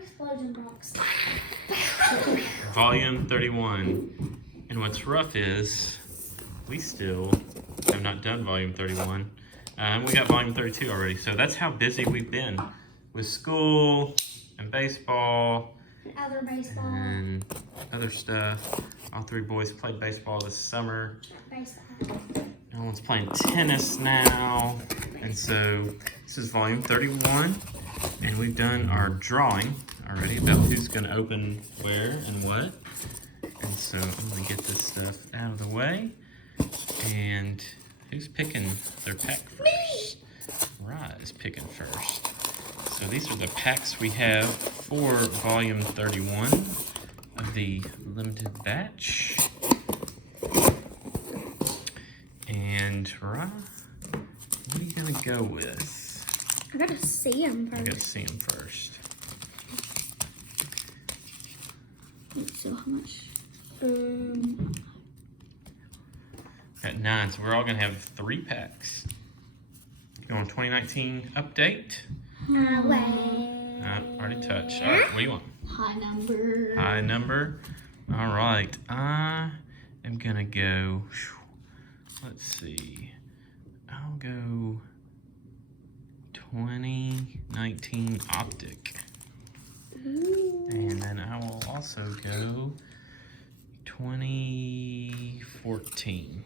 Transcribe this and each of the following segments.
explosion box. Volume 31. And what's rough is we still have not done volume 31. We got volume 32 already. So that's how busy we've been with school and baseball. Other baseball. And other stuff. All three boys played baseball this summer. Baseball. No one's playing tennis now. And so this is volume 31. And we've done our drawing already about who's going to open where and what. And so I'm going to get this stuff out of the way. And who's picking their pack first? Ryne is picking first. So these are the packs we have for volume 31 of the limited batch. And Ryne, what are you going to go with? I gotta see him first. I gotta see him first. Let's see how much. At 9, so we're all gonna have 3 packs. You want a 2019 update? Already touched. All right, what do you want? High number. High number. All right, I am gonna go. Let's see. I'll go 2019 optic. And then I will also go 2014.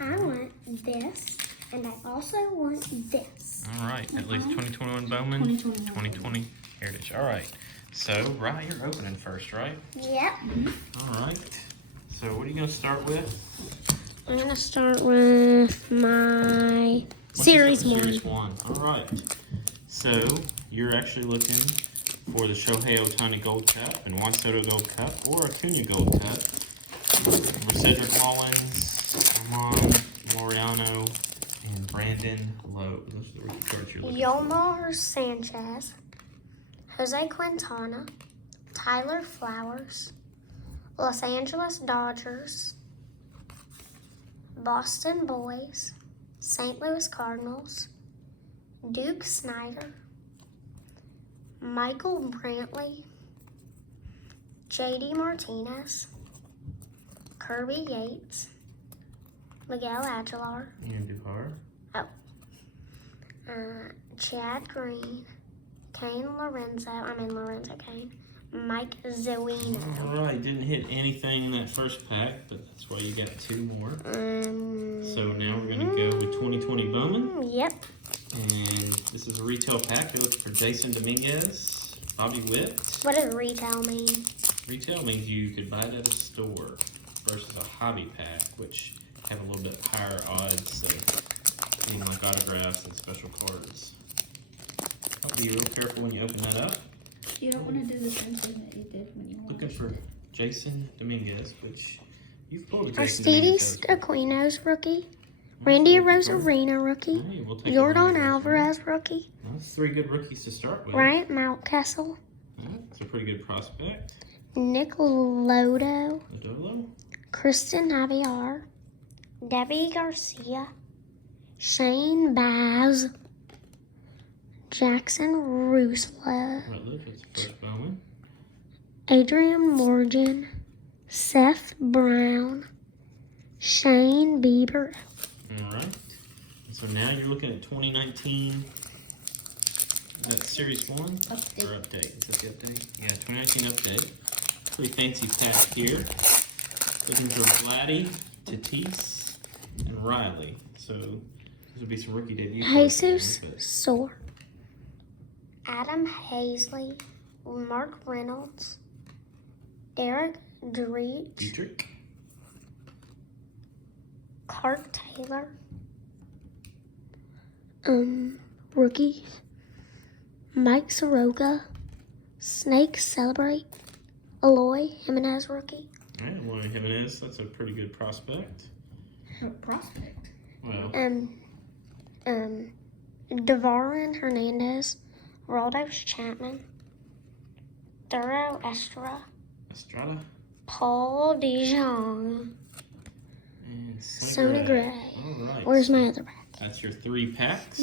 I want this, and I also want this. All right, at least 2021 Bowman, 2020 Heritage. All right, so Ryne, you're opening first, right? Yep. All right, so what are you gonna start with? I'm gonna start with my Series 1. Series 1, all right. So you're actually looking for the Shohei Ohtani Gold Cup and Juan Soto Gold Cup or Acuna Gold Cup. For Cedric Mullins, Armand Laureano, and Brandon Lowe. Those are the rookie cards you're looking Yomar Sanchez, Jose Quintana, Tyler Flowers, Los Angeles Dodgers, Boston Boys, St. Louis Cardinals, Duke Snyder, Michael Brantley, J.D. Martinez, Kirby Yates, Miguel Aguilar, for. Ian Duhar. Chad Green, Lorenzo Kane, Mike Zawino. All right, didn't hit anything in that first pack, but that's why you got 2 more. So now we're going to go with 2020 Bowman. Yep. And this is a retail pack. You're looking for Jason Dominguez, Bobby Witt. What does retail mean? Retail means you could buy it at a store versus a hobby pack, which have a little bit higher odds of being like autographs and special cards. I'll be real careful when you open that up. You don't want to do the same thing that you did when you Looking for Jason Dominguez, which you've pulled a Jason Aristides Dominguez. Aquino's rookie. Randy Rosarina rookie. Hey, we'll take Jordan a Alvarez rookie. Well, that's 3 good rookies to start with. Bryant Mountcastle. That's a pretty good prospect. Nick Lodo. Adolo. Kristen Javier. Debbie Garcia. Shane Baz. Jackson Ruslo. Rutledge, that's the first Bowman. Adrian Morgan. Seth Brown. Shane Bieber. All right. So now you're looking at 2019. Is that Series 1? Update. Or update? Is that the update? Yeah, 2019 update. Pretty fancy pack here. Looking for Vladdy, Tatis, and Riley. So those would be some rookie debuts. Jesus Soar. Adam Hazley. Mark Reynolds. Derek Dietrich. Clark Taylor. Rookie. Mike Soroka. Snake Celebrate. Eloy Jimenez rookie. All right, Eloy Jimenez, that's a pretty good prospect. Prospect. Well, Devarin Hernandez. Roldos Chapman. Duro Estrada. Paul DeJong. And Sona Gray. All right. Where's my other pack? That's your 3 packs.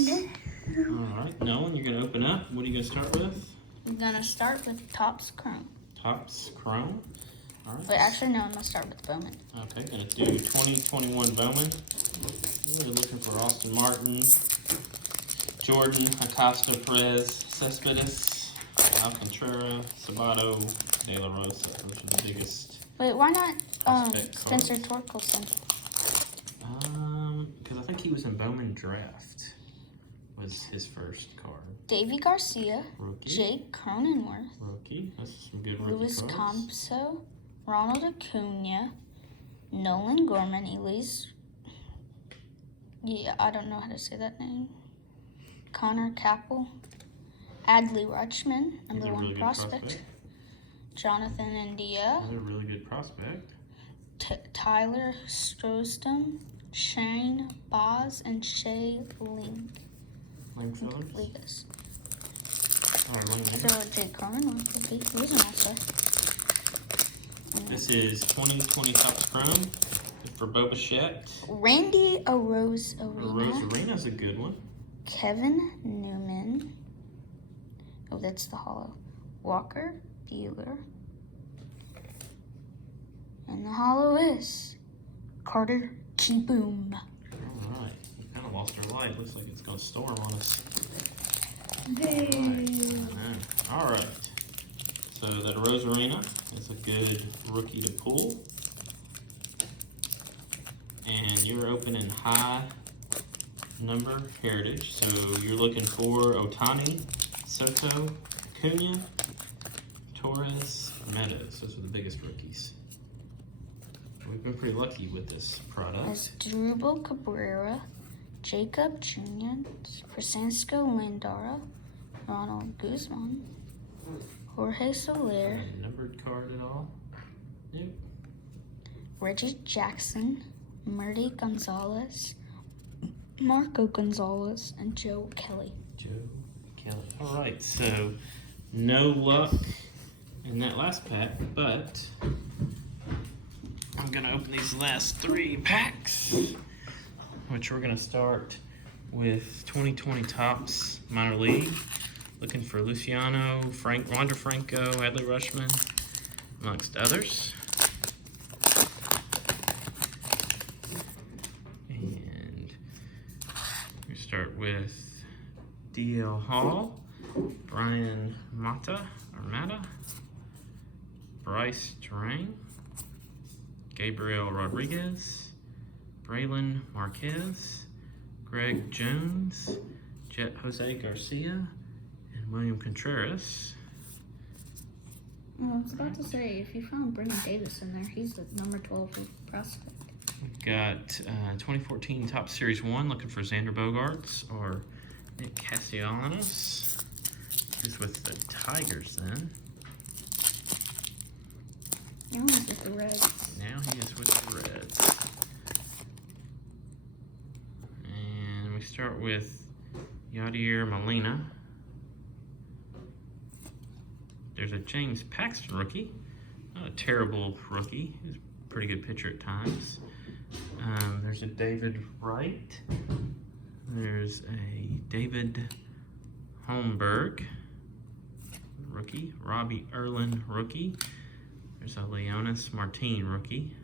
Alright, Nolan, you're going to open up. What are you going to start with? I'm gonna start with Topps Chrome. Topps Chrome. Alright. But actually, no, I'm gonna start with Bowman. Okay, going to do 2021 Bowman. Really looking for Austin Martin, Jordan, Acosta, Perez, Cespedes, Alcantara, Sabato, De La Rosa. Those are the biggest. Wait, why not Prospect Spencer cards. Torkelson? Because I think he was in Bowman Draft. Was his first card. Davy Garcia, Rookie. Jake Cronenworth, Rookie. That's some good rookie Luis cards. Compso, Ronald Acuna, Nolan Gorman, Elise. Yeah, I don't know how to say that name. Connor Capel, Adley Rutschman, He's number a one really good prospect. Jonathan India, Another really good prospect. Tyler Strostum, Shane Boz, and Shay Link. Langfellers. Ligas. Alright, So Jake Cronenworth, he was an all-star. this is 2020 Topps Chrome for Bo Bichette. Randy Arozarena. Rosarena's a good one. Kevin Newman. Oh, that's the hollow. Walker Bueller. And the hollow is Carter Kieboom. Alright, we kind of lost our light. Looks like it's going to storm on us. Alright, so that Rosarena is a good rookie to pull. And you're opening high number heritage. So you're looking for Otani, Soto, Acuna, Torres, Meadows. Those are the biggest rookies. We've been pretty lucky with this product. There's Drupal Cabrera, Jacob Jr., Francisco Lindara, Ronald Guzman, Jorge Soler, A numbered card at all? Nope. Reggie Jackson, Murdy Gonzalez, Marco Gonzalez, and Joe Kelly. Joe Kelly. All right, so no luck in that last pack, but I'm gonna open these last 3 packs, which we're gonna start with 2020 Topps Minor League. Looking for Luciano, Wander Franco, Adley Rutschman, amongst others. And we start with DL Hall, Brian Mata, Bryce Terang, Gabriel Rodriguez, Braylon Marquez, Greg Jones, Jose Garcia, and William Contreras. Well, I was about to say, if you found Brennan Davis in there, he's the number 12 prospect. We've got 2014 Top Series 1, looking for Xander Bogaerts or Nick Castellanos. He's with the Tigers then. Now he's with the Reds. Now he is with the Reds. And we start with Yadier Molina. There's a James Paxton rookie. Not a terrible rookie. He's a pretty good pitcher at times. There's a David Wright. There's a David Holmberg rookie. Robbie Erlin rookie. There's a Leonis Martin rookie.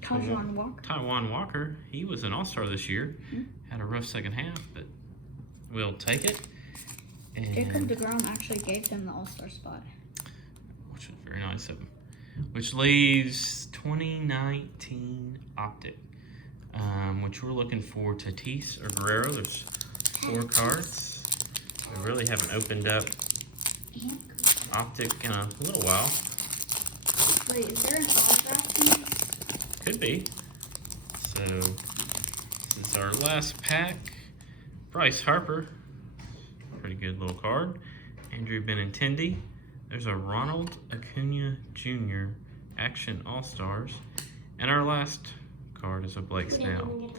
Taijuan Walker. He was an all-star this year. Had a rough second half, but we'll take it. And Jacob deGrom actually gave him the all-star spot. which was very nice of him. Which leaves 2019 Optic, which we're looking for Tatis or Guerrero. There's 4 cards. We really haven't opened up Optic in a little while. Wait, is there an autograph in this? Could be. So this is our last pack. Bryce Harper, pretty good little card. Andrew Benintendi. There's a Ronald Acuna Jr. Action All-Stars. And our last card is a Blake Snell.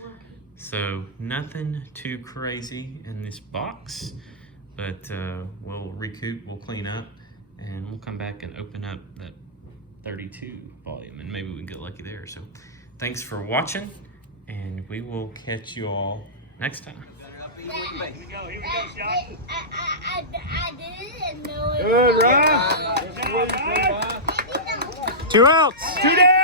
So nothing too crazy in this box, but we'll recoup, we'll clean up, and we'll come back and open up that 32 volume, and maybe we can get lucky there. So thanks for watching, and we will catch you all next time. Good, Ryne. 2 outs. 2 down.